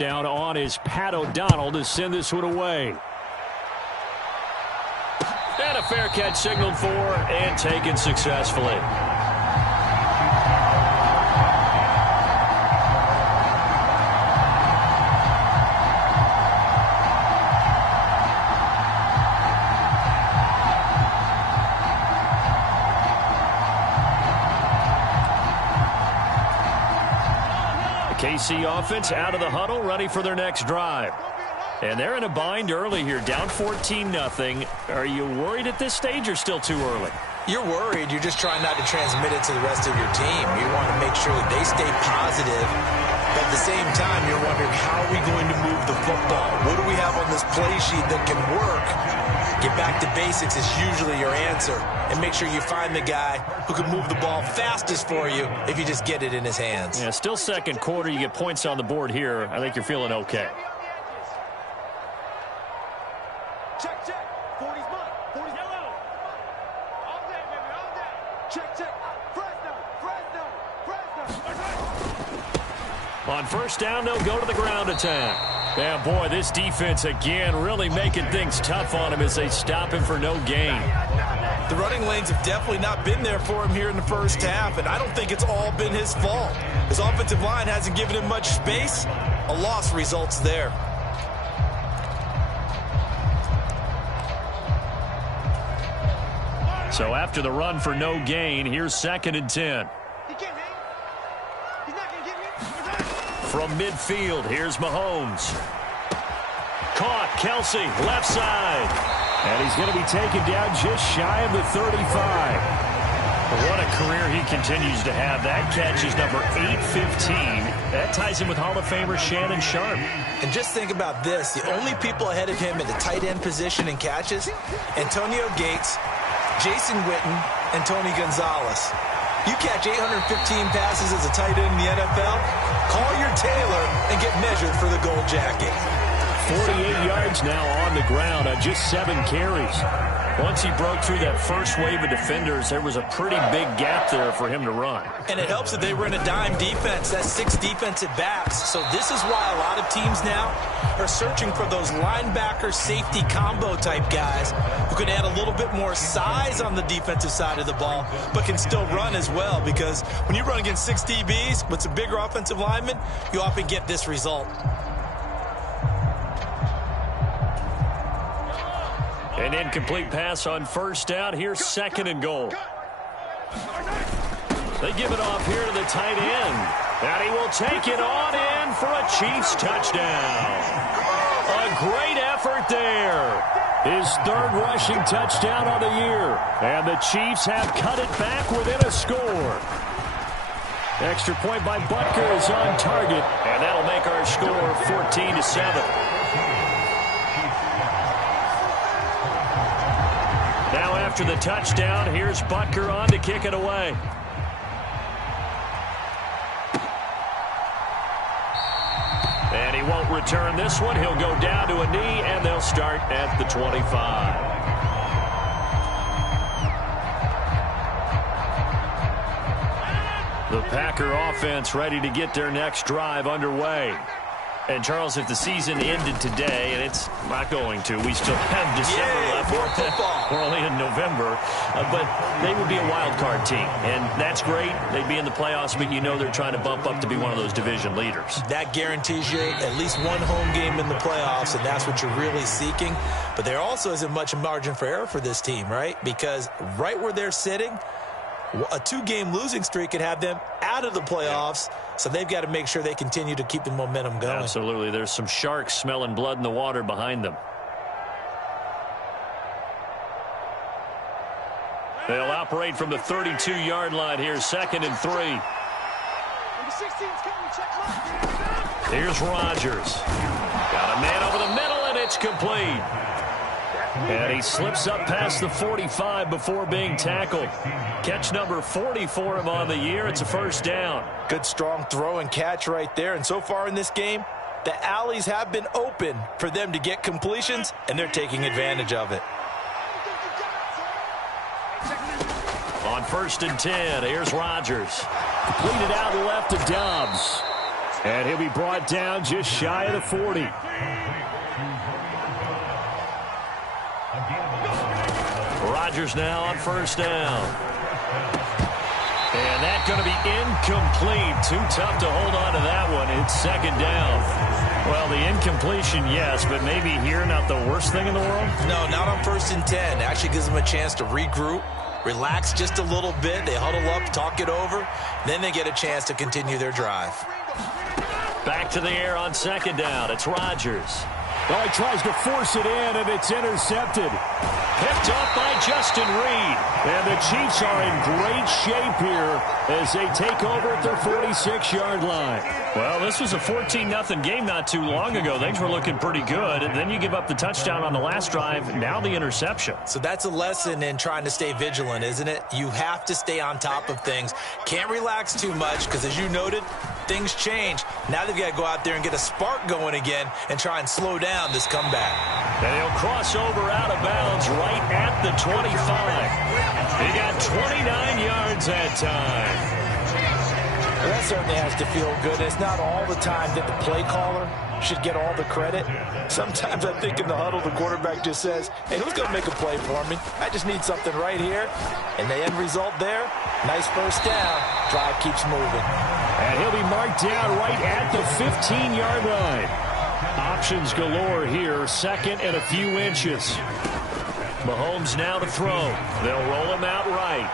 Down on is Pat O'Donnell to send this one away. And a fair catch signaled for and taken successfully. KC offense out of the huddle, ready for their next drive. And they're in a bind early here, down 14-0. Are you worried at this stage or still too early? You're worried. You're just trying not to transmit it to the rest of your team. You want to make sure that they stay positive. But at the same time, you're wondering, how are we going to move the football? What do we have on this play sheet that can work? Get back to basics is usually your answer. And make sure you find the guy who can move the ball fastest for you if you just get it in his hands. Yeah, still second quarter. You get points on the board here. I think you're feeling okay. Check, check. 40's mine. 40's yellow. All day, baby, all day. Check, check. Fresno, Fresno, Fresno. On first down, they'll go to the ground attack. Yeah, boy, this defense again really making things tough on him as they stop him for no gain. The running lanes have definitely not been there for him here in the first half, and I don't think it's all been his fault. His offensive line hasn't given him much space. A loss results there. So after the run for no gain, here's 2nd and 10. He can't hang. He's not going to get me. From midfield, here's Mahomes. Caught, Kelsey, left side. And he's going to be taken down just shy of the 35. What a career he continues to have. That catch is number 815. That ties him with Hall of Famer Shannon Sharp. And just think about this. The only people ahead of him at the tight end position in catches, Antonio Gates, Jason Witten, and Tony Gonzalez. You catch 815 passes as a tight end in the NFL, call your tailor and get measured for the gold jacket. 48 yards now on the ground on just 7 carries. Once he broke through that first wave of defenders, there was a pretty big gap there for him to run. And it helps that they were in a dime defense. That's 6 defensive backs. So this is why a lot of teams now are searching for those linebacker safety combo type guys who can add a little bit more size on the defensive side of the ball, but can still run as well, because when you run against 6 DBs with some bigger offensive linemen, you often get this result. An incomplete pass on first down. Here's 2nd and goal. They give it off here to the tight end. And he will take it on in for a Chiefs touchdown. A great effort there. His 3rd rushing touchdown on the year. And the Chiefs have cut it back within a score. Extra point by Butker is on target. And that'll make our score 14-7. Now after the touchdown, here's Butker on to kick it away. And he won't return this one. He'll go down to a knee, and they'll start at the 25. The Packer offense ready to get their next drive underway. And, Charles, if the season ended today, and it's not going to, we still have December left. More football. We're only in November. But they would be a wild card team, and that's great. They'd be in the playoffs, but you know they're trying to bump up to be one of those division leaders. That guarantees you at least one home game in the playoffs, and that's what you're really seeking. But there also isn't much margin for error for this team, right? Because right where they're sitting, a 2-game losing streak could have them out of the playoffs, so they've got to make sure they continue to keep the momentum going. Absolutely. There's some sharks smelling blood in the water behind them. They'll operate from the 32-yard line here, 2nd and 3. Number 16's coming, check mark. Here's Rodgers. Got a man over the middle, and it's complete. And he slips up past the 45 before being tackled. Catch number 40 for him on the year. It's a first down. Good strong throw and catch right there. And so far in this game, the alleys have been open for them to get completions, and they're taking advantage of it. On 1st and 10, here's Rodgers. Completed out left to Dobbs. And he'll be brought down just shy of the 40. Rodgers now on first down. And that's going to be incomplete. Too tough to hold on to that one. It's second down. Well, the incompletion, yes, but maybe here not the worst thing in the world? No, not on 1st and 10. Actually gives them a chance to regroup, relax just a little bit. They huddle up, talk it over. Then they get a chance to continue their drive. Back to the air on second down. It's Rodgers. Well, he tries to force it in, and it's intercepted. Picked up by Justin Reed. And the Chiefs are in great shape here as they take over at their 46-yard line. Well, this was a 14-0 game not too long ago. Things were looking pretty good. And then you give up the touchdown on the last drive. Now the interception. So that's a lesson in trying to stay vigilant, isn't it? You have to stay on top of things. Can't relax too much because, as you noted, things change. Now they've got to go out there and get a spark going again and try and slow down this comeback. And he'll cross over out of bounds right at the 25. He got 29 yards that time. Well, that certainly has to feel good. It's not all the time that the play caller should get all the credit. Sometimes I think in the huddle, the quarterback just says, hey, who's going to make a play for me? I just need something right here. And the end result there, nice first down. Drive keeps moving. And he'll be marked down right at the 15-yard line. Options galore here, second and a few inches. Mahomes now to throw. They'll roll him out right.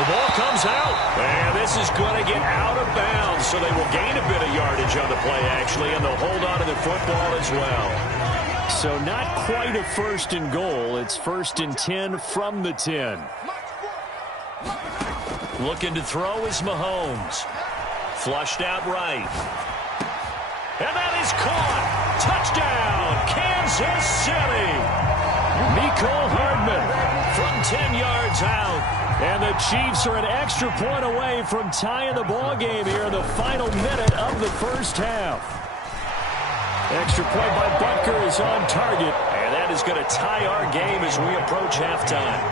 The ball comes out, and this is going to get out of bounds, so they will gain a bit of yardage on the play, actually, and they'll hold on to the football as well. So not quite a 1st and goal. It's 1st and 10 from the 10. Looking to throw is Mahomes. Flushed out right. And that is caught. Touchdown, Kansas City. Mecole Hardman from 10 yards out. And the Chiefs are an extra point away from tying the ball game here in the final minute of the first half. Extra point by Butker is on target. And that is going to tie our game as we approach halftime.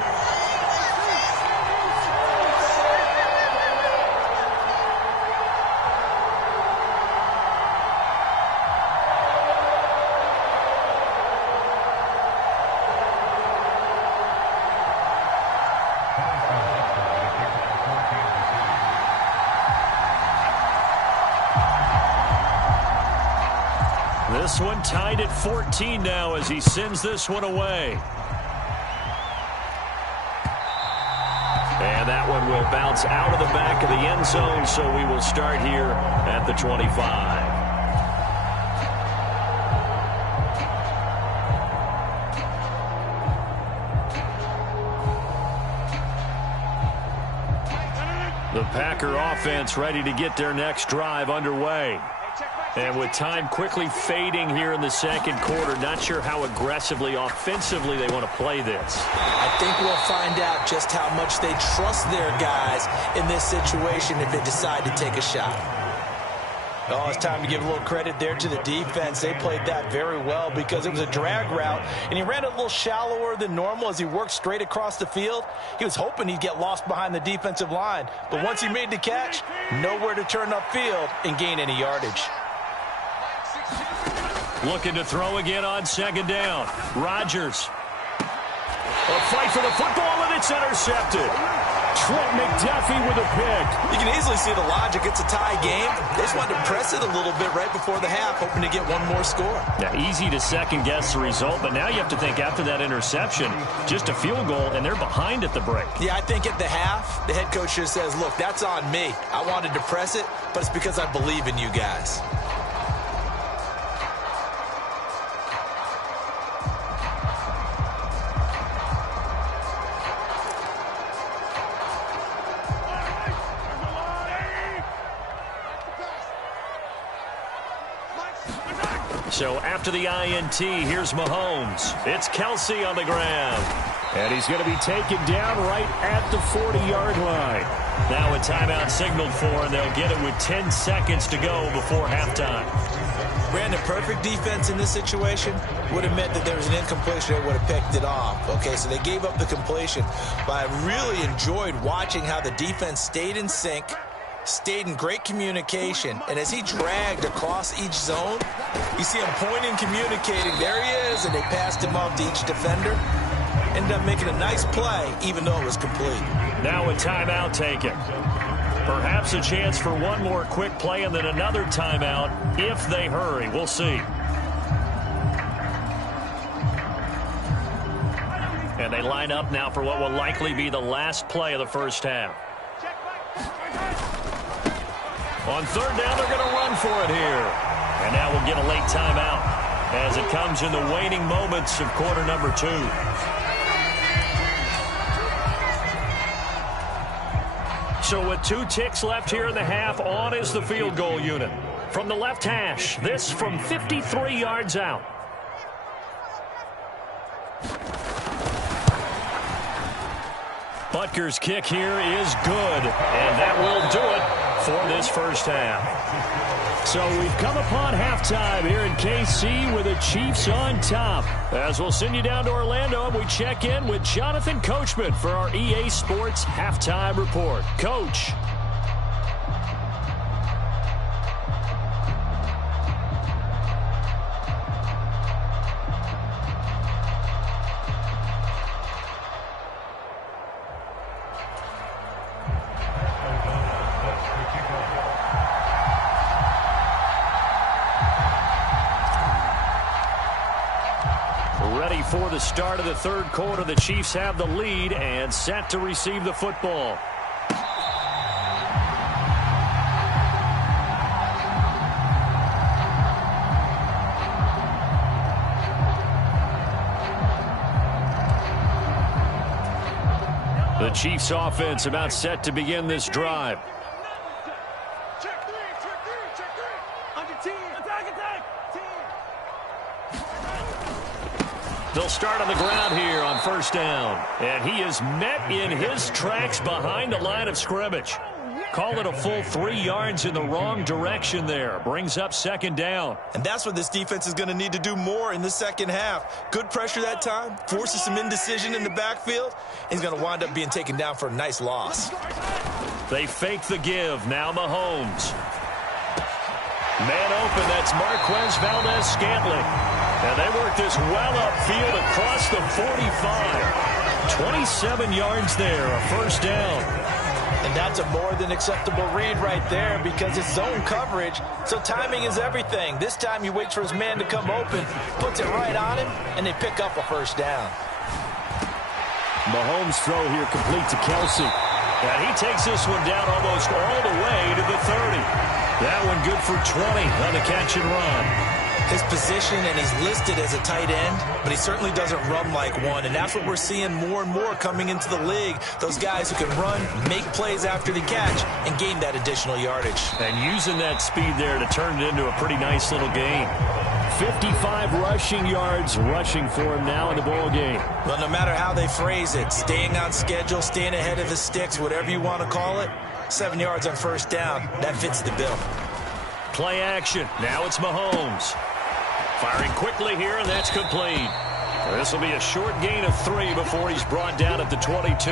This one tied at 14 now as he sends this one away. And that one will bounce out of the back of the end zone, so we will start here at the 25. The Packer offense ready to get their next drive underway. And with time quickly fading here in the second quarter, not sure how aggressively, offensively they want to play this. I think we'll find out just how much they trust their guys in this situation if they decide to take a shot. Oh, it's time to give a little credit there to the defense. They played that very well because it was a drag route, and he ran a little shallower than normal as he worked straight across the field. He was hoping he'd get lost behind the defensive line, but once he made the catch, nowhere to turn upfield and gain any yardage. Looking to throw again on second down. Rodgers. A fight for the football, and it's intercepted. Trent McDuffie with a pick. You can easily see the logic. It's a tie game. They just wanted to press it a little bit right before the half, hoping to get one more score. Now, easy to second-guess the result, but now you have to think after that interception, just a field goal, and they're behind at the break. Yeah, I think at the half, the head coach just says, look, that's on me. I wanted to press it, but it's because I believe in you guys. So after the INT, here's Mahomes. It's Kelsey on the ground. And he's going to be taken down right at the 40-yard line. Now a timeout signaled for, and they'll get it with 10 seconds to go before halftime. Brandon, perfect defense in this situation would have meant that there was an incompletion that would have picked it off. Okay, so they gave up the completion, but I really enjoyed watching how the defense stayed in sync, stayed in great communication, and as he dragged across each zone, you see him pointing, communicating. There he is, and they passed him off to each defender. Ended up making a nice play, even though it was complete. Now a timeout taken. Perhaps a chance for one more quick play and then another timeout if they hurry. We'll see. And they line up now for what will likely be the last play of the first half. On third down, they're going to run for it here. And now we'll get a late timeout as it comes in the waning moments of quarter number 2. So with 2 ticks left here in the half, on is the field goal unit. From the left hash, this from 53 yards out. Butker's kick here is good, and that will do it for this first half. So we've come upon halftime here in KC with the Chiefs on top. As we'll send you down to Orlando, and we check in with Jonathan Coachman for our EA Sports Halftime Report. Coach. For the start of the third quarter, the Chiefs have the lead and set to receive the football. The Chiefs offense about set to begin this drive. Check three. Under 10. Attack. 10. They'll start on the ground here on first down. And he is met in his tracks behind the line of scrimmage. Call it a full 3 yards in the wrong direction there. Brings up second down. And that's what this defense is going to need to do more in the second half. Good pressure that time. Forces some indecision in the backfield. He's going to wind up being taken down for a nice loss. They fake the give. Now Mahomes. Man open. That's Marquez Valdez-Scantling. And they work this well upfield across the 45. 27 yards there, a first down. And that's a more than acceptable read right there because it's zone coverage, so timing is everything. This time he waits for his man to come open, puts it right on him, and they pick up a first down. Mahomes' throw here complete to Kelsey. And he takes this one down almost all the way to the 30. That one good for 20 on the catch and run. His position, and he's listed as a tight end, but he certainly doesn't run like one, and that's what we're seeing more and more coming into the league. Those guys who can run, make plays after the catch, and gain that additional yardage. And using that speed there to turn it into a pretty nice little gain. 55 rushing yards rushing for him now in the ball game. Well, no matter how they phrase it, staying on schedule, staying ahead of the sticks, whatever you want to call it, 7 yards on first down, that fits the bill. Play action. Now it's Mahomes. Firing quickly here, and that's complete. This will be a short gain of 3 before he's brought down at the 22.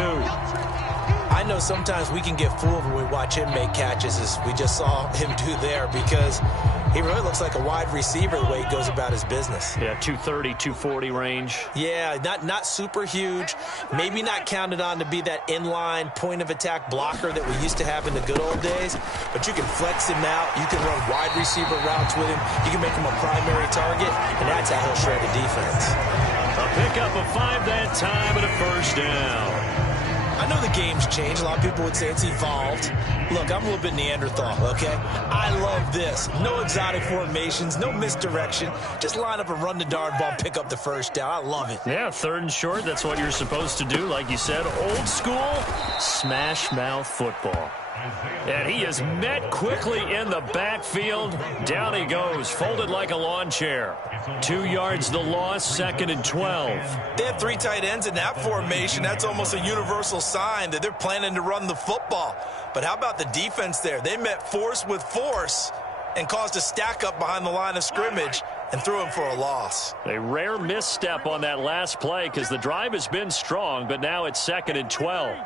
I know sometimes we can get fooled when we watch him make catches, as we just saw him do there, because he really looks like a wide receiver the way he goes about his business. Yeah, 230, 240 range. Yeah, not super huge. Maybe not counted on to be that inline point-of-attack blocker that we used to have in the good old days. But you can flex him out. You can run wide receiver routes with him. You can make him a primary target, and that's how he'll shred the defense. A pickup of 5 that time and a first down. I know the game's changed. A lot of people would say it's evolved. Look, I'm a little bit Neanderthal, okay? I love this. No exotic formations, no misdirection. Just line up and run the darn ball, pick up the first down. I love it. Yeah, third and short, that's what you're supposed to do. Like you said, old school, smash mouth football. And he is met quickly in the backfield. Down he goes, folded like a lawn chair. 2 yards the loss, second and 12. They have 3 tight ends in that formation. That's almost a universal sign that they're planning to run the football. But how about the defense there? They met force with force and caused a stack up behind the line of scrimmage and threw him for a loss. A rare misstep on that last play because the drive has been strong, but now it's second and 12.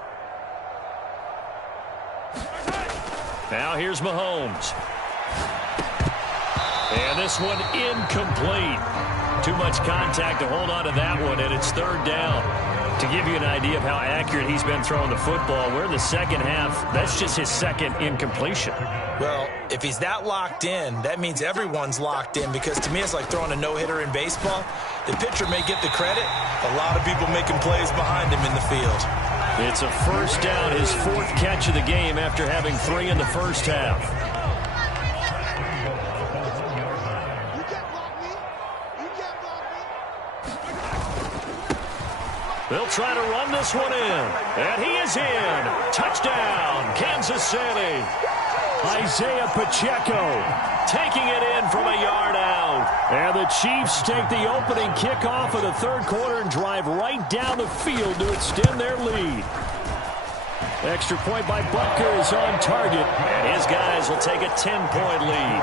Now here's Mahomes. And this one incomplete. Too much contact to hold on to that one, and it's third down. To give you an idea of how accurate he's been throwing the football, we're in the second half. That's just his second incompletion. Well, if he's that locked in, that means everyone's locked in, because to me it's like throwing a no-hitter in baseball. The pitcher may get the credit. A lot of people making plays behind him in the field. It's a first down, his fourth catch of the game after having 3 in the first half. They'll try to run this one in. And he is in. Touchdown, Kansas City. Isaiah Pacheco taking it in from a yard out. And the Chiefs take the opening kickoff of the third quarter and drive right down the field to extend their lead. Extra point by Butker is on target. And his guys will take a 10-point lead.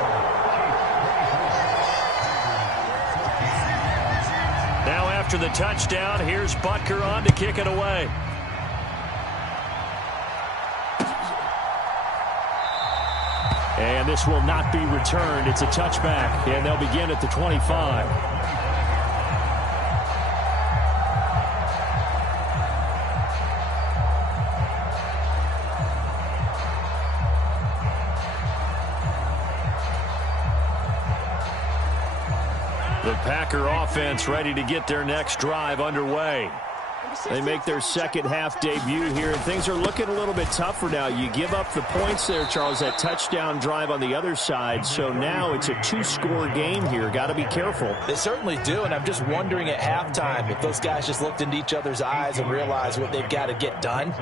Now after the touchdown, here's Butker on to kick it away. And this will not be returned. It's a touchback, and they'll begin at the 25. The Packer offense ready to get their next drive underway. They make their second half debut here, and things are looking a little bit tougher now. You give up the points there, Charles, that touchdown drive on the other side. So now it's a 2-score game here. Got to be careful. They certainly do, and I'm just wondering at halftime if those guys just looked into each other's eyes and realized what they've got to get done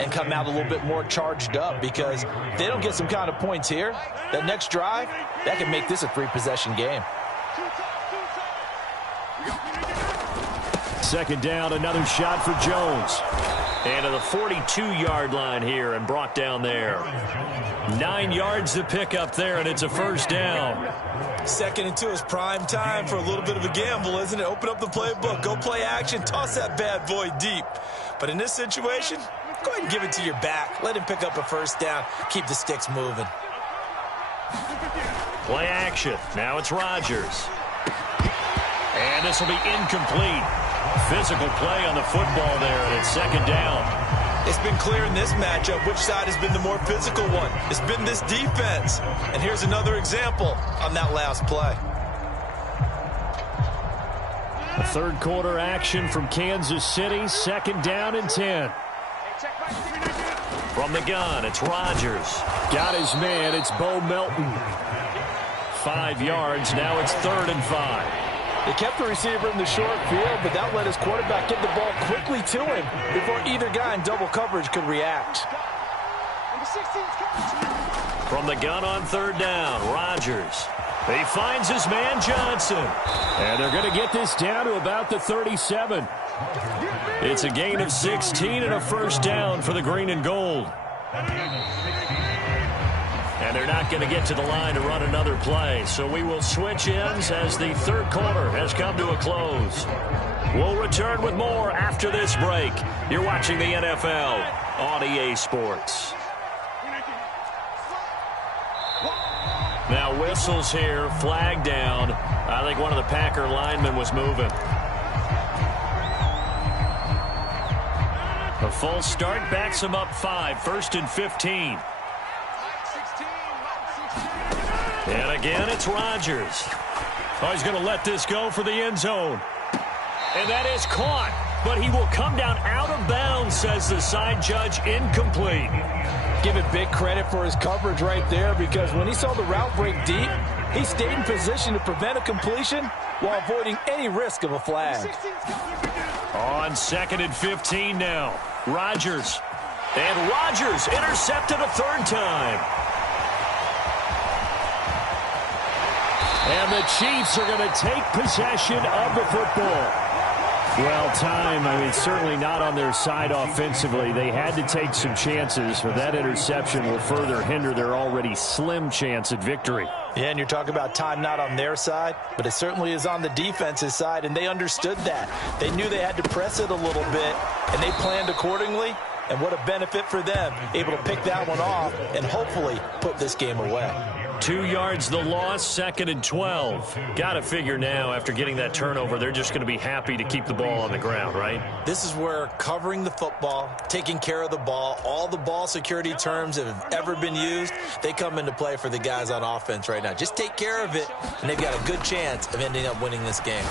and come out a little bit more charged up, because if they don't get some kind of points here, that next drive, that can make this a 3-possession game. Second down, another shot for Jones. And to the 42-yard line here and brought down there. 9 yards to pick up there, and it's a first down. 2nd and 2 is prime time for a little bit of a gamble, isn't it? Open up the playbook, go play action, toss that bad boy deep. But in this situation, go ahead and give it to your back. Let him pick up a first down. Keep the sticks moving. Play action. Now it's Rodgers. And this will be incomplete. Physical play on the football there, and it's second down. It's been clear in this matchup which side has been the more physical one. It's been this defense. And here's another example on that last play. A third quarter action from Kansas City. Second down and 10. From the gun, it's Rodgers. Got his man. It's Bo Melton. 5 yards. Now it's 3rd and 5. They kept the receiver in the short field, but that let his quarterback get the ball quickly to him before either guy in double coverage could react. From the gun on 3rd down, Rodgers. He finds his man Johnson. And they're going to get this down to about the 37. It's a gain of 16 and a first down for the green and gold. And they're not going to get to the line to run another play. So we will switch ends as the third quarter has come to a close. We'll return with more after this break. You're watching the NFL on EA Sports. Now whistles here, flag down. I think one of the Packer linemen was moving. A full start backs him up 5, 1st and 15. And again, it's Rodgers. Oh, he's going to let this go for the end zone. And that is caught, but he will come down out of bounds, says the side judge, incomplete. Give it big credit for his coverage right there, because when he saw the route break deep, he stayed in position to prevent a completion while avoiding any risk of a flag. On 2nd and 15 now, Rodgers. And Rodgers intercepted a 3rd time. And the Chiefs are going to take possession of the football. Well, time, certainly not on their side offensively. They had to take some chances, but that interception will further hinder their already slim chance at victory. Yeah, and you're talking about time not on their side, but it certainly is on the defense's side, and they understood that. They knew they had to press it a little bit, and they planned accordingly, And what a benefit for them, able to pick that one off and hopefully put this game away. 2 yards the loss, 2nd and 12. Got to figure now, after getting that turnover, they're just going to be happy to keep the ball on the ground, right? This is where covering the football, taking care of the ball, all the ball security terms that have ever been used, they come into play for the guys on offense right now. Just take care of it, and they've got a good chance of ending up winning this game.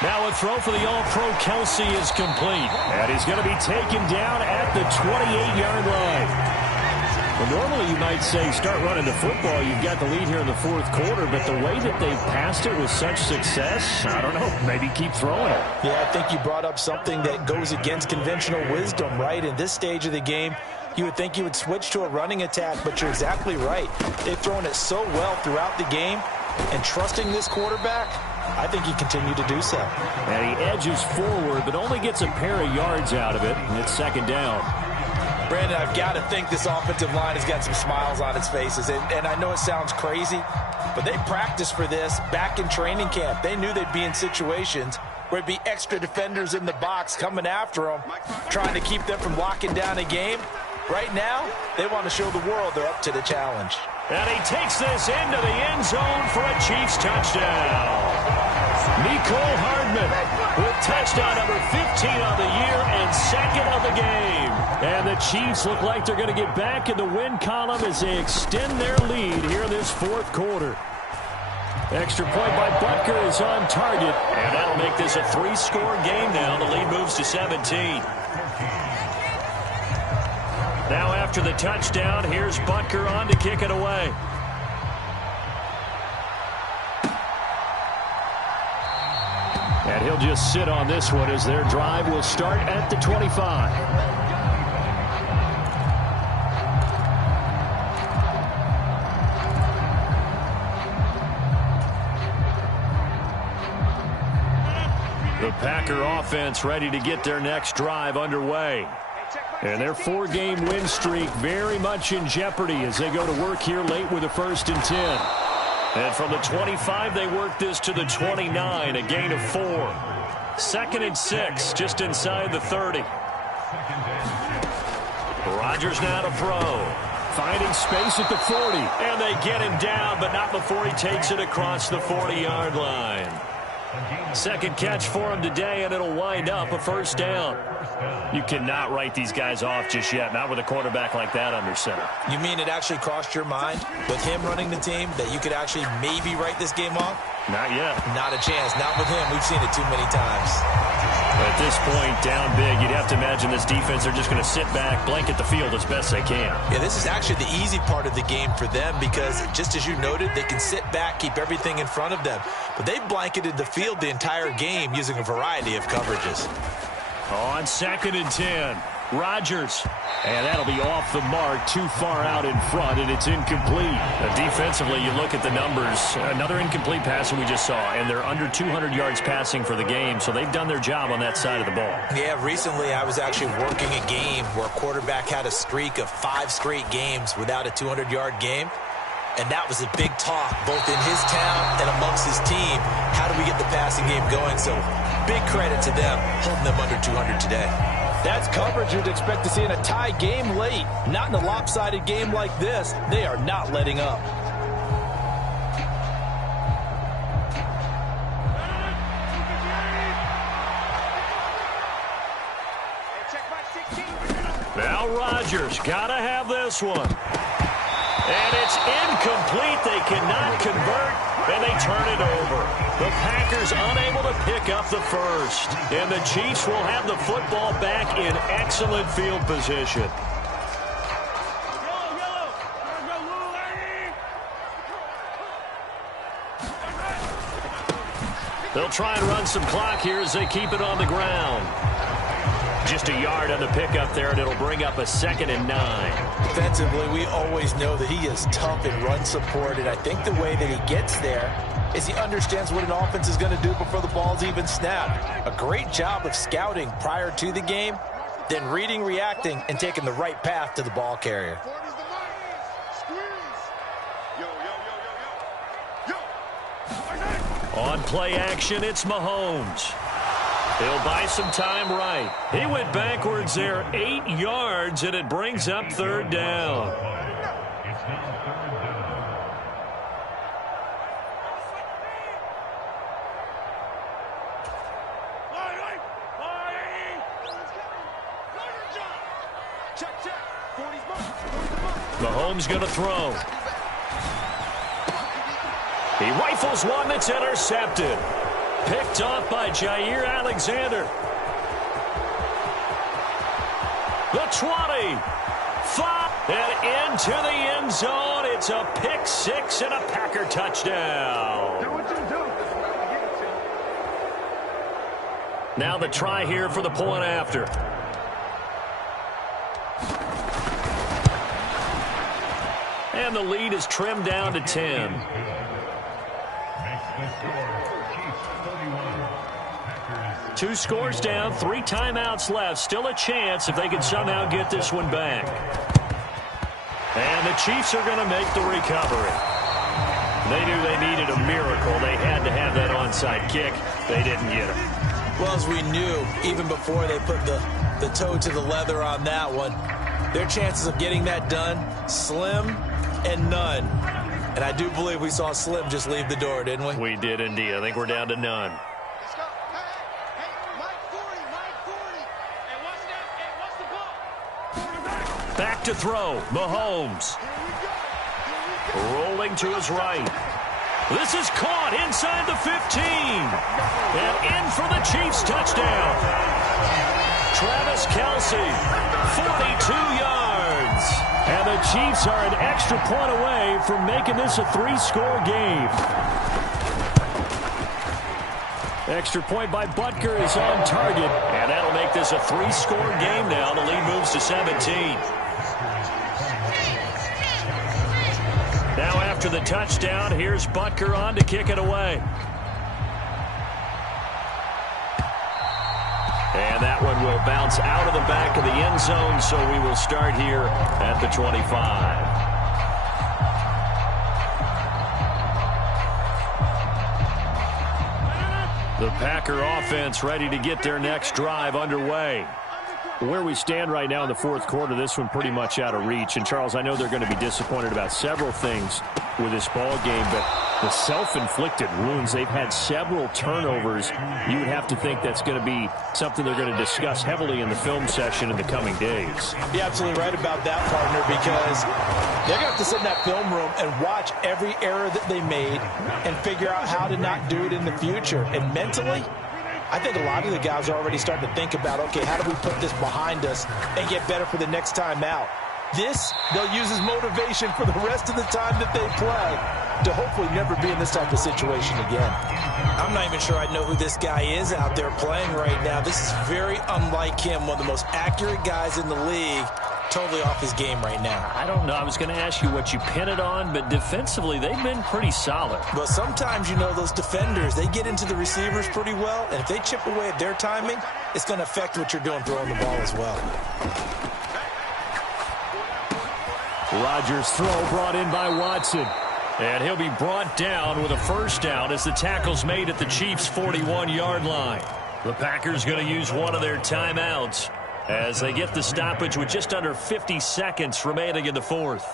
Now a throw for the All-Pro Kelsey is complete. And he's going to be taken down at the 28-yard line. Well, normally you might say start running the football. You've got the lead here in the 4th quarter, but the way that they've passed it with such success, I don't know, maybe keep throwing it. Yeah, I think you brought up something that goes against conventional wisdom, right? In this stage of the game, you would think you would switch to a running attack, but you're exactly right. They've thrown it so well throughout the game, and trusting this quarterback, I think he continued to do so. And he edges forward, but only gets a pair of yards out of it, and it's 2nd down. Brandon, I've got to think this offensive line has got some smiles on its faces. And I know it sounds crazy, but they practiced for this back in training camp. They knew they'd be in situations where it'd be extra defenders in the box coming after them, trying to keep them from locking down a game. Right now, they want to show the world they're up to the challenge. And he takes this into the end zone for a Chiefs touchdown. Nicole Hardman with touchdown number 15 on the year and 2nd of the game. And the Chiefs look like they're going to get back in the win column as they extend their lead here in this 4th quarter. Extra point by Butker is on target, and that'll make this a 3-score game now. The lead moves to 17. Now after the touchdown, here's Butker on to kick it away. And he'll just sit on this one as their drive will start at the 25. The Packer offense ready to get their next drive underway. And their 4-game win streak very much in jeopardy as they go to work here late with a 1st and 10. And from the 25, they work this to the 29, a gain of 4. 2nd and 6, just inside the 30. Rodgers now to throw. Finding space at the 40. And they get him down, but not before he takes it across the 40-yard line. 2nd catch for him today, and it'll wind up a 1st down. You cannot write these guys off just yet, not with a quarterback like that under center. You mean it actually crossed your mind with him running the team that you could actually maybe write this game off? Not yet. Not a chance. Not with him. We've seen it too many times. At this point, down big, you'd have to imagine this defense are just going to sit back, blanket the field as best they can. Yeah, this is actually the easy part of the game for them because, just as you noted, they can sit back, keep everything in front of them. But they've blanketed the field the entire game using a variety of coverages. On 2nd and 10, Rodgers. And that'll be off the mark, too far out in front, and it's incomplete. Defensively, you look at the numbers. Another incomplete pass that we just saw, and they're under 200 yards passing for the game, so they've done their job on that side of the ball. Yeah, recently I was actually working a game where a quarterback had a streak of 5 straight games without a 200-yard game. And that was a big talk, both in his town and amongst his team. How do we get the passing game going? So big credit to them, holding them under 200 today. That's coverage you'd expect to see in a tie game late. Not in a lopsided game like this. They are not letting up. Now Rodgers got to have this one. And it's incomplete. They cannot convert, and they turn it over. The Packers unable to pick up the 1st. And the Chiefs will have the football back in excellent field position. They'll try and run some clock here as they keep it on the ground. Just a yard on the pickup there, and it'll bring up a 2nd and 9. Defensively, we always know that he is tough in run support, and I think the way that he gets there is he understands what an offense is going to do before the ball's even snapped. A great job of scouting prior to the game, then reading, reacting, and taking the right path to the ball carrier. On play action, it's Mahomes. He'll buy some time right. He went backwards there 8 yards, and it brings up 3rd down. It's now 3rd down. Check, check. 40's mine. Mahomes going to throw. He rifles one that's intercepted. Picked off by Jair Alexander. The 20. 5. And into the end zone. It's a pick 6 and a Packer touchdown. Do what you do. Now the try here for the point after. And the lead is trimmed down to 10. Makes the score. Chiefs 41. Packers 2 scores down, 3 timeouts left. Still a chance if they can somehow get this one back. And the Chiefs are going to make the recovery. They knew they needed a miracle. They had to have that onside kick. They didn't get it. Well, as we knew, even before they put the toe to the leather on that one, their chances of getting that done, slim and none. And I do believe we saw Slim just leave the door, didn't we? We did indeed. I think we're down to none. Let's go. Hey, Mike 40, Mike 40. Hey, what's that? Hey, what's the ball? Back to throw. Mahomes. Rolling to his right. This is caught inside the 15. And in for the Chiefs touchdown. Travis Kelce, 42 yards. And the Chiefs are an extra point away from making this a 3-score game. Extra point by Butker is on target. And that'll make this a 3-score game now. The lead moves to 17. Now after the touchdown, here's Butker on to kick it away. And that one will bounce out of the back of the end zone, so we will start here at the 25. The Packer offense ready to get their next drive underway. Where we stand right now in the 4th quarter, this one pretty much out of reach. And, Charles, I know they're going to be disappointed about several things with this ball game, but the self-inflicted wounds, they've had several turnovers. You would have to think that's going to be something they're going to discuss heavily in the film session in the coming days. You're absolutely right about that, partner, because they're going to have to sit in that film room and watch every error that they made and figure out how to not do it in the future. And mentally, I think a lot of the guys are already starting to think about, okay, how do we put this behind us and get better for the next time out? This, they'll use as motivation for the rest of the time that they play to hopefully never be in this type of situation again. I'm not even sure I know who this guy is out there playing right now. This is very unlike him, one of the most accurate guys in the league. Totally off his game right now. I don't know. I was going to ask you what you pin it on, but defensively, they've been pretty solid. But sometimes, you know, those defenders, they get into the receivers pretty well, and if they chip away at their timing, it's going to affect what you're doing throwing the ball as well. Rodgers' throw brought in by Watson. And he'll be brought down with a 1st down as the tackle's made at the Chiefs' 41-yard line. The Packers going to use one of their timeouts as they get the stoppage with just under 50 seconds remaining in the 4th.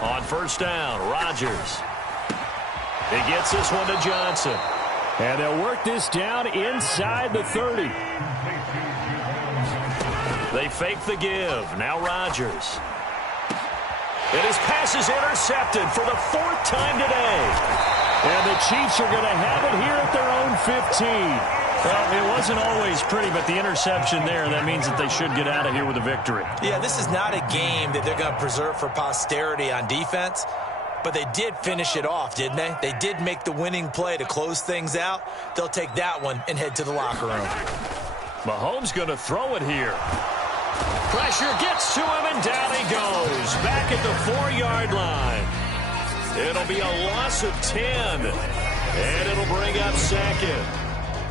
On 1st down, Rodgers. He gets this one to Johnson. And they'll work this down inside the 30. They fake the give. Now Rodgers. And his pass is intercepted for the 4th time today. And the Chiefs are going to have it here at their own 15. Well, it wasn't always pretty, but the interception there, that means that they should get out of here with a victory. Yeah, this is not a game that they're going to preserve for posterity on defense, but they did finish it off, didn't they? They did make the winning play to close things out. They'll take that one and head to the locker room. Mahomes going to throw it here. Pressure gets to him, and down he goes. Back at the 4-yard line. It'll be a loss of 10, and it'll bring up 2nd.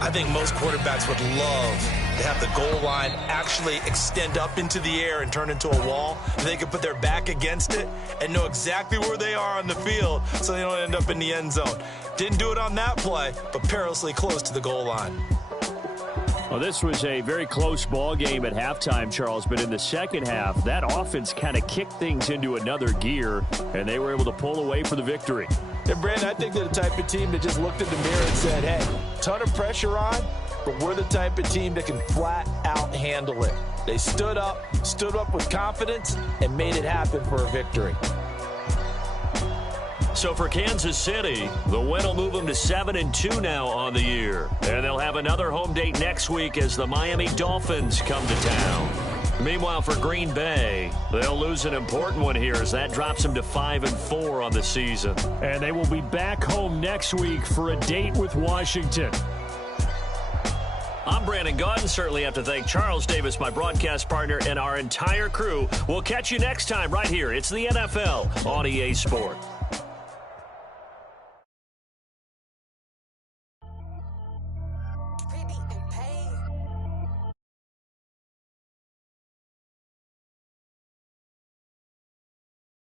I think most quarterbacks would love to have the goal line actually extend up into the air and turn into a wall. They can put their back against it and know exactly where they are on the field so they don't end up in the end zone. Didn't do it on that play, but perilously close to the goal line. Well, this was a very close ball game at halftime, Charles, but in the second half, that offense kind of kicked things into another gear, and they were able to pull away for the victory. And, Brandon, I think they're the type of team that just looked in the mirror and said, hey, ton of pressure on, but we're the type of team that can flat out handle it. They stood up with confidence, and made it happen for a victory. So for Kansas City, the win will move them to 7-2 now on the year. And they'll have another home date next week as the Miami Dolphins come to town. Meanwhile, for Green Bay, they'll lose an important one here as that drops them to 5-4 on the season. And they will be back home next week for a date with Washington. I'm Brandon Gaudin. Certainly have to thank Charles Davis, my broadcast partner, and our entire crew. We'll catch you next time right here. It's the NFL on EA Sport.